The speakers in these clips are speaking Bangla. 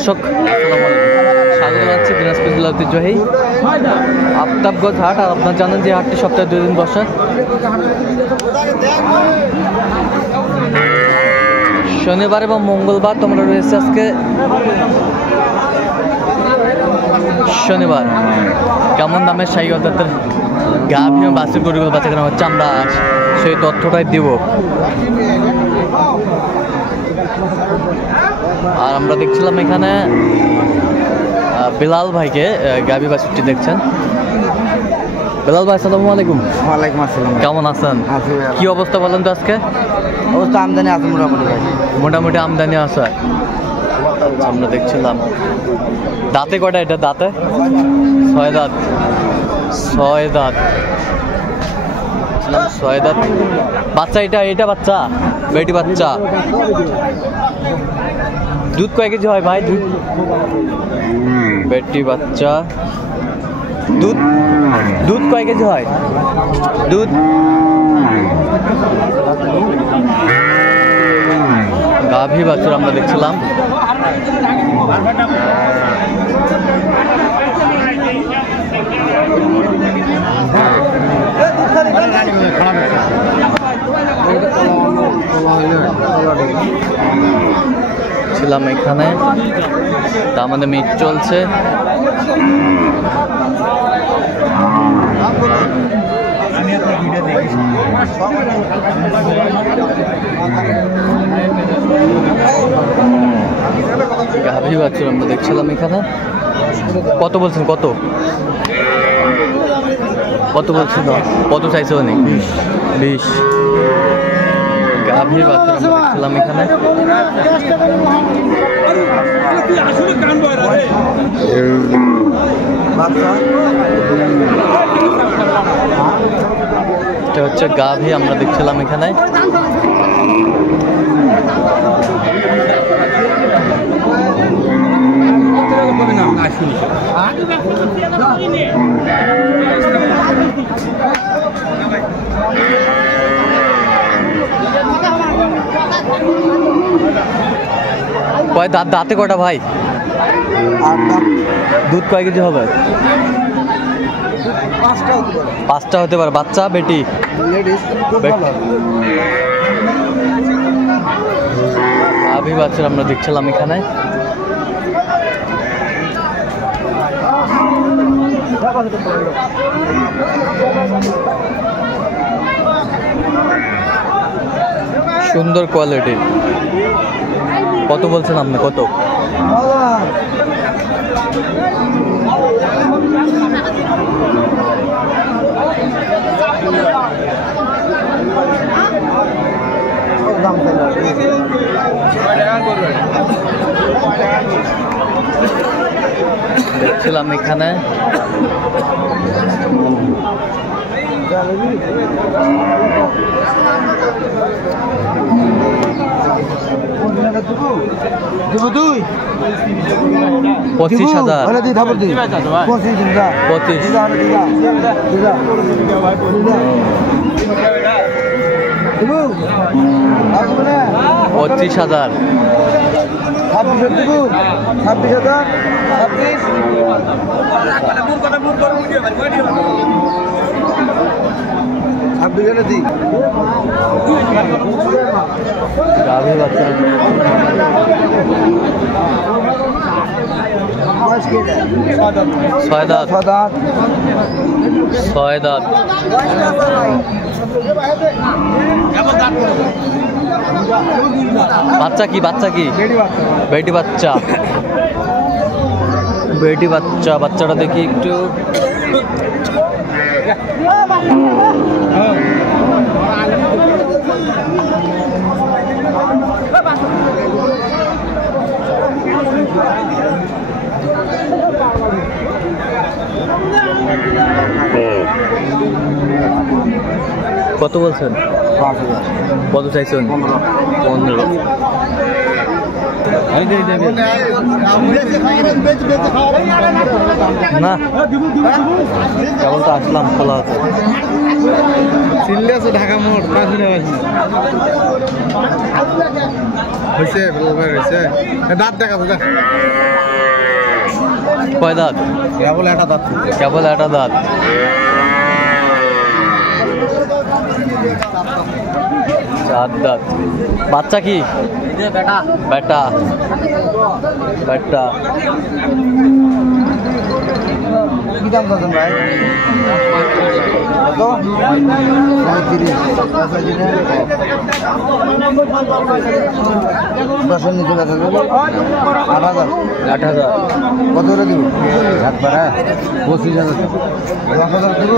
দর্শক আসসালামু আলাইকুম, স্বাগত জানাচ্ছি দিনাজপুর জেলার ঐতিহ্যবাহী আফতাবগঞ্জ হাট। আর আপনারা জানেন যে হাটটি সপ্তাহে 2 দিন বসে, শনিবার এবং মঙ্গলবার। তোমরা রয়েছে আজকে শনিবার। কেমন দামের শাহী অর্থাৎ গাভী এবং বাছুর গরুগুলো বাচ্চা কেনা হচ্ছে, আমরা সেই তথ্যটাই দিব। আর আমরা দেখছিলাম এখানে বিলাল ভাইকে, গাভী বাছুরটি দেখছেন। বিলাল ভাই আসসালামু আলাইকুম। ওয়ালাইকুম আসসালাম। কেমন আছেন? কি অবস্থা বলেন তো আজকে? অবস্থা আমদানি আছে মোটামুটি ভাই, মোটামুটি আমদানি আছে। আচ্ছা, আমরা দেখছিলাম দাঁতে কটা? এটা দাঁতে 6 দাঁত। 6 দাঁত, 6 দাঁত বাচ্চা। এটা বাচ্চা, বেটি বাচ্চা। দুধ কয় কেজি হয় ভাই? দুধ বেটি বাচ্চা, দুধ কয় কেজি হয়? দুধ গাভী বাছুর আমরা দেখছিলাম। ছিলাম এখানে, তা আমাদের মিট চলছে। গাভী বাছুর আমরা দেখছিলাম এখানে। কত বলছেন? কত বলছিল? কত চাইছে? অনেক 20। গাভী বাছুর আমরা দেখছিলাম এখানে। এটা হচ্ছে গাভী আমরা দেখছিলাম এখানে। কয় দাঁত? দাঁতে কটা ভাই? দুধ কয় কেজি হবে? 5টা হতে পারে। বাচ্চা বেটি? গাভী বাছুর আমরা দেখছিলাম এখানে। সুন্দর কোয়ালিটির। কত বলছেন আপনি? কত? দেখছিলাম এখানে। পঁচিশ হাজার। গাভী বাচ্চা 6 দাঁত। 6 দাঁত। বাচ্চা কি? বেটি বাচ্চা। বেটি বাচ্চা। বাচ্চাটা দেখি একটু। কত বলছেন? কত চাইছেন? 15। না কেবল তো আসলাম, খোলা আছে। চিল্লে আছে ঢাকা মোড় হয়েছে দাঁত দেখা তো কয় দাঁত? কেবল একটা দাঁত, কেবল একটা দাঁত। চার দাঁত। বাচ্চা কি? বেটা বেটা বেটা। কি দাম পাচ্ছেন ভাই? কত? 10 নিচে দেখা যাবে 8,000। 8,000। কত করে দিব? একবার 25,000। 10,000 দিব।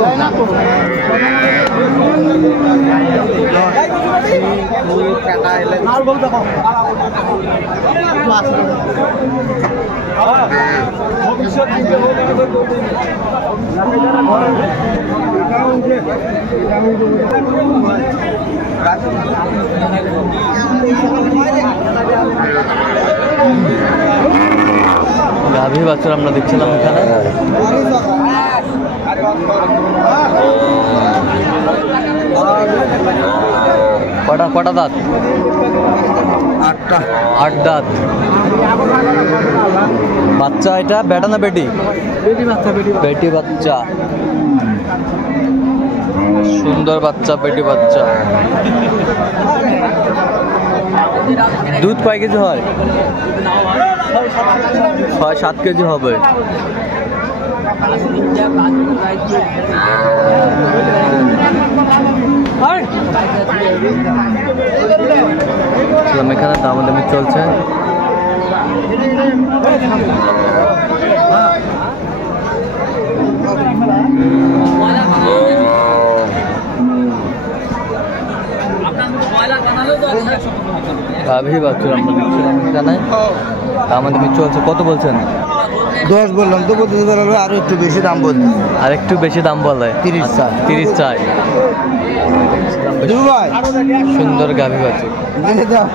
গাভী বাছুর আমরা দেখছিলাম এখানে। কটা দাঁত? 8টা। 8 দাঁত। বাচ্চা এটা বেটা না বেটি? বেটি বাচ্চা। সুন্দর বাচ্চা, বেটি বাচ্চা। দুধ কয় কেজি হয়? 6-7 কেজি হবে। এখানে দামাদামি চলছে। গাভী বাছুর আমরা দেখছিলাম এখানে, দামাদামি চলছে। কত বলছেন? 10 বললাম তো, বলতে পারবে আরো একটু বেশি দাম বলতে। আর একটু বেশি দাম বলে? 30 চাই। 30 চাই। ভাই সুন্দর গাভী বাছুর। দেখে দাও।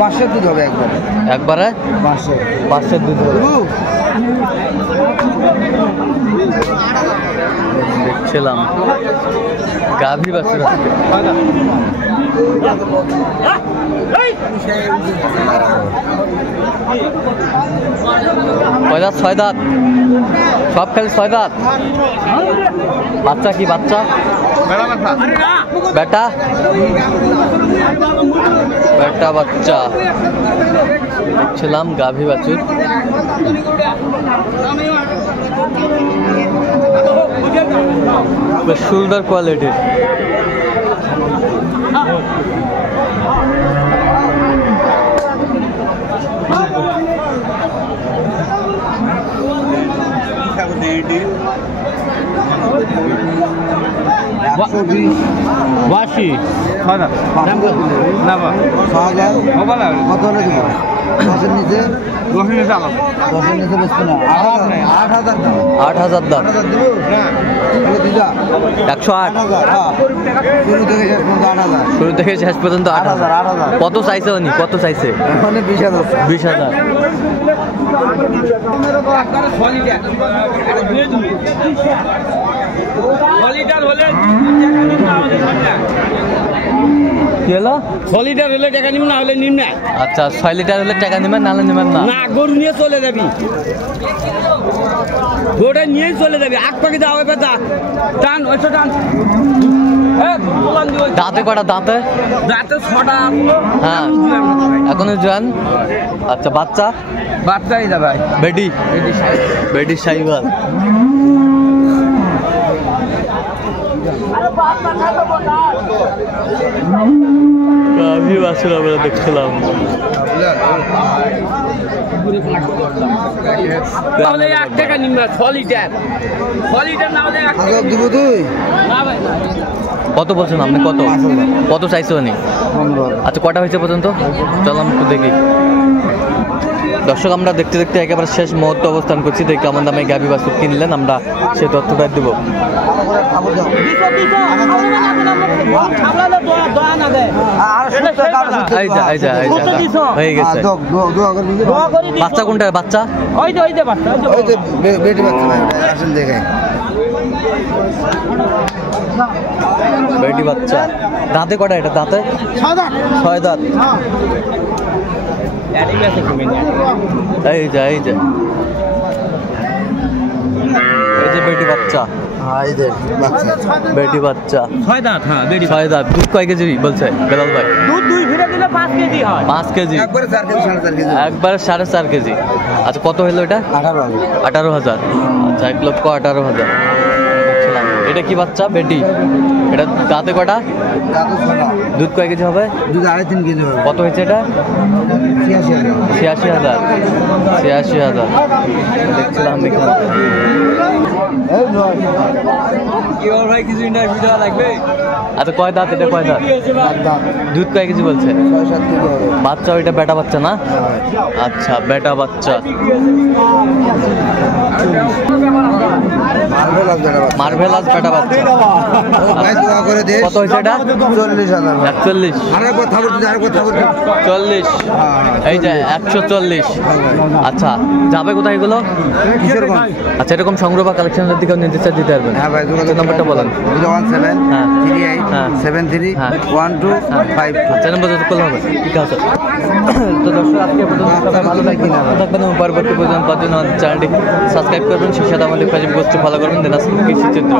500 দুধ হবে একবারে। একবারে 500 দুধ হবে। দেখছিলাম গাভী বাছুর। কয় দাঁত? 6 দাঁত। সব খালি 6 দাঁত। বাচ্চা কি? বাচ্চা বেটা বেটা বাচ্চা। দেখছিলাম গাভী বাছুর। বেশ সুন্দর কোয়ালিটির। বাসি কত হলে দিব? 10-এর নিচে? 10-এর নিচে বেচতে না। 8,000 দাম। 8,000 দাম। 8,000 দিব না? 108। শুরু থেকে শেষ পর্যন্ত 8,000। শুরু থেকে শেষ পর্যন্ত 8,000। 8,000। কত চাইছে উনি? কত চাইছে? ওখানে 20,000। 20,000। কি হলো? 6 লিটার হলে টাকা নিব, না হলে নিম না। আচ্ছা, 6 লিটার হলে টাকা নেবেন, নাহলে নেবেন না? না, গরু নিয়ে চলে যাবি, গরুটা নিয়েই চলে যাবি। আগ পাখি দাও বেটা, টান ওইটা টান। দাঁতে কটা? দাঁতে রাতে 6টা। হ্যাঁ, এখনো জোয়ান। আচ্ছা, বাচ্চা? বাচ্চাই দা ভাই, বেটি বেটি সাইবাল। গাভী বাছুর আমরা দেখছিলাম। তাহলে 8 টাকা নিম না। 6 লিটার না হলে 8 টাকা দিব তুই? না ভাই। কত বলছেন আপনি? কত চাইছে উনি? 15। আচ্ছা, কটা হয়েছে পর্যন্ত? চলো আমি একটু দেখি। দর্শক আমরা দেখতে দেখতে একেবারে শেষ মুহূর্তে অবস্থান করছি, দেখি কেমন দামে গাভী বাছুর কিনলেন আমরা সে তথ্যটা দেব। এই যা হয়ে গেছে। বাচ্চা কোনটা? বাচ্চা ওই যে বাচ্চা বেটি বাচ্চা আসেন দেখাই। বেটি বাচ্চা দাঁতে কটা? এটা দাঁতে 6 দাঁত। এই যে বেটি বাচ্চা, বেটি বাচ্চা 6 দাঁত। হ্যাঁ 6 দাঁত। দুধ কয় কেজি বলছে বেলাল ভাই? দুধ 2 ফিরে দিলে 5 কেজি হয়। 5 কেজি, একবারে 4 কেজি 4.5 কেজি। একবার 4.5 কেজি। আচ্ছা কত হলো এটা? 18,000। আচ্ছা 1,18,000। এটা কি বাচ্চা? বেটি। এটা দাঁতে কটা? দুধ কয় কেজি হবে? দুধ 2.5-3 কেজি হবে। কত হয়েছে এটা? 86,000। 86,000 দেখছিলাম দেখলাম। ভাই কিছু ইন্টারভিউ দেওয়া লাগবে। আচ্ছা কয় দাঁত? এটা কয় দাঁত? দুধ কয় কেজি বলছে? 6-7 কেজি হবে। বাচ্চা ওইটা বেটা বাচ্চা না? আচ্ছা বেটা বাচ্চা। মার্ভেলাস বেটা বাচ্চা। ভাই দোয়া করে দে। কত হয়েছে এটা? 40,000। 41। আরে কথা বলতে 40। এই যে 140। আচ্ছা যাবে কোথায় এগুলো? কিশোরগঞ্জ। আচ্ছা এরকম সংগ্রহ বা কালেকশনের দিকেও নির্দেশ দিতে পারবেন? হ্যাঁ ভাই যোগাযোগ নাম্বারটা বলেন। 017 হ্যাঁ। 38 হ্যাঁ। 73 হ্যাঁ। 1252। আচ্ছা নম্বর যত করলে হবে। ঠিক আছে। তো দর্শক আজকে পর্যন্ত সবাই ভালো থাকবেন, থাকবেন এবং পরবর্তী পর্যন্ত পাওয়ার জন্য আমাদের চ্যানেলটি সাবস্ক্রাইব করবেন, সেই সাথে আমাদের ফেসবুক পোস্টটি ফলো করবেন। দেন আজকে কৃষি চিত্র।